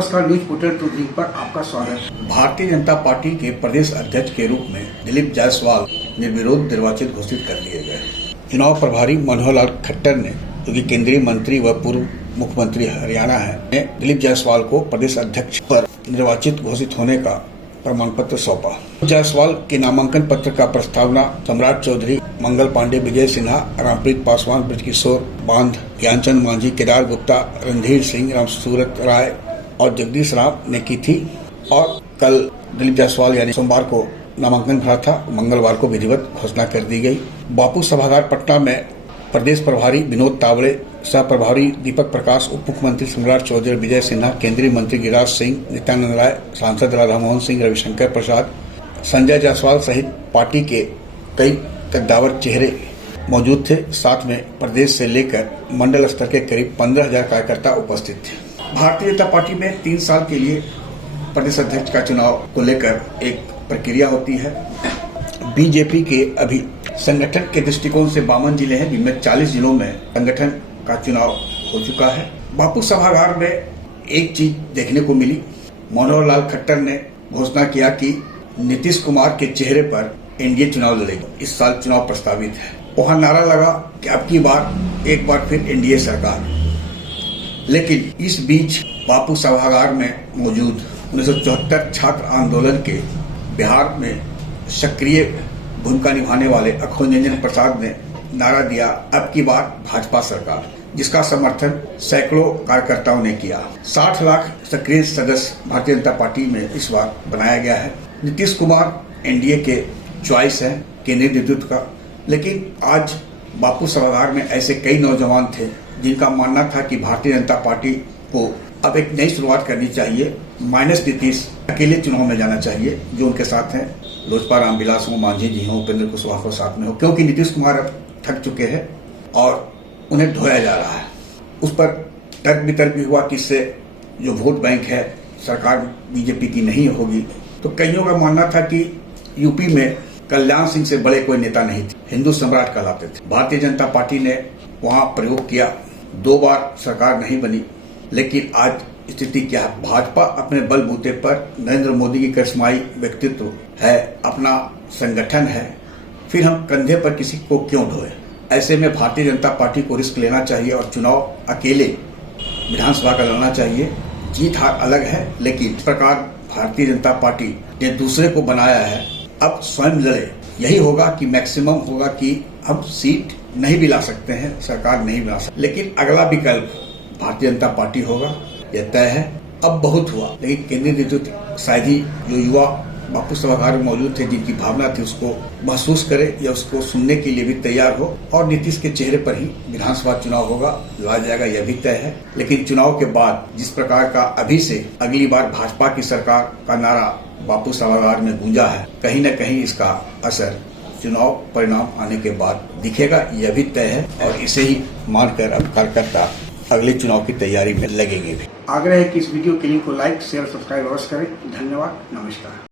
नमस्कार, news portal to the पर आपका स्वागत। भारतीय जनता पार्टी के प्रदेश अध्यक्ष के रूप में दिलीप जायसवाल निर्विरोध निर्वाचित घोषित कर दिए गए। चुनाव प्रभारी मनोहर लाल खट्टर ने, जो कि केंद्रीय मंत्री व पूर्व मुख्यमंत्री हरियाणा है, ने दिलीप जायसवाल को प्रदेश अध्यक्ष पर निर्वाचित घोषित होने का प्रमाण पत्र सौंपा। जायसवाल के नामांकन पत्र का प्रस्तावना सम्राट चौधरी, मंगल पांडे, विजय सिन्हा, रामप्रीत पासवान, ब्रजकिशोर बांध, ज्ञानचंद मांझी, केदार गुप्ता, रणधीर सिंह, रामसूरत राय और जगदीश राम ने की थी। और कल दिलीप जायसवाल यानी सोमवार को नामांकन भरा था, मंगलवार को विधिवत घोषणा कर दी गई। बापू सभागार पटना में प्रदेश प्रभारी विनोद तावड़े, सह प्रभारी दीपक प्रकाश, उप मुख्यमंत्री सम्राट चौधरी, विजय सिन्हा, केंद्रीय मंत्री गिरिराज सिंह, नित्यानंद राय, सांसद राधामोहन सिंह, रविशंकर प्रसाद, संजय जायसवाल सहित पार्टी के कई कद्दावर चेहरे मौजूद थे। साथ में प्रदेश से लेकर मंडल स्तर के करीब 15,000 कार्यकर्ता उपस्थित थे। भारतीय जनता पार्टी में 3 साल के लिए प्रदेश अध्यक्ष का चुनाव को लेकर एक प्रक्रिया होती है। बीजेपी के अभी संगठन के दृष्टिकोण से 52 जिले हैं, जिनमें 40 जिलों में संगठन का चुनाव हो चुका है। बापू सभागार में एक चीज देखने को मिली, मनोहर लाल खट्टर ने घोषणा किया कि नीतीश कुमार के चेहरे पर एनडीए चुनाव लड़ेगी। इस साल चुनाव प्रस्तावित है। वहां नारा लगा कि अब की बार एक बार फिर एनडीए सरकार। लेकिन इस बीच बापू सभागार में मौजूद 1974 छात्र आंदोलन के बिहार में सक्रिय भूमिका निभाने वाले अखोज निरंजन प्रसाद ने नारा दिया, अब की बार भाजपा सरकार, जिसका समर्थन सैकड़ों कार्यकर्ताओं ने किया। 60 लाख सक्रिय सदस्य भारतीय जनता पार्टी में इस बार बनाया गया है। नीतीश कुमार एनडीए के चॉइस है केंद्रीय नेतृत्व का। लेकिन आज बापू सभागार में ऐसे कई नौजवान थे जिनका मानना था कि भारतीय जनता पार्टी को अब एक नई शुरुआत करनी चाहिए, माइनस नीतीश अकेले चुनाव में जाना चाहिए। जो उनके साथ हैं, लोजपा रामविलास हो, मांझी जी हो, उपेंद्र कुशवाहा को साथ में हो, क्योंकि नीतीश कुमार अब थक चुके हैं और उन्हें ढोया जा रहा है। उस पर तर्क वितर्क भी हुआ कि इससे जो वोट बैंक है सरकार बीजेपी की नहीं होगी। तो कईयों का मानना था कि यूपी में कल्याण सिंह से बड़े कोई नेता नहीं थे, हिंदू सम्राट कहलाते थे। भारतीय जनता पार्टी ने वहां प्रयोग किया, 2 बार सरकार नहीं बनी। लेकिन आज स्थिति क्या है? भाजपा अपने बलबूते पर नरेंद्र मोदी की करिश्माई व्यक्तित्व है, अपना संगठन है, फिर हम कंधे पर किसी को क्यों ढोए? ऐसे में भारतीय जनता पार्टी को रिस्क लेना चाहिए और चुनाव अकेले विधानसभा का लड़ना चाहिए। जीत हार अलग है, लेकिन इस प्रकार भारतीय जनता पार्टी ने दूसरे को बनाया है, अब स्वयं लड़े। यही होगा कि मैक्सिमम होगा कि हम सीट नहीं भी ला सकते हैं, सरकार नहीं बना सकते, लेकिन अगला विकल्प भारतीय जनता पार्टी होगा, यह तय है। अब बहुत हुआ, लेकिन केंद्रीय नेतृत्व शायद ही जो युवा बापू सभागार में मौजूद थे, जिनकी भावना थी, उसको महसूस करे या उसको सुनने के लिए भी तैयार हो। और नीतीश के चेहरे पर ही विधानसभा चुनाव होगा, लड़ा जाएगा, यह भी तय है। लेकिन चुनाव के बाद जिस प्रकार का अभी से अगली बार भाजपा की सरकार का नारा बापू सभागार में गूंजा है, कहीं न कहीं इसका असर चुनाव परिणाम आने के बाद दिखेगा, यह भी तय है। और इसे ही मानकर अब कार्यकर्ता अगले चुनाव की तैयारी में लगेंगे भी। आग्रह है कि इस वीडियो के लिंक को लाइक, शेयर, सब्सक्राइब अवश्य करें। धन्यवाद, नमस्कार।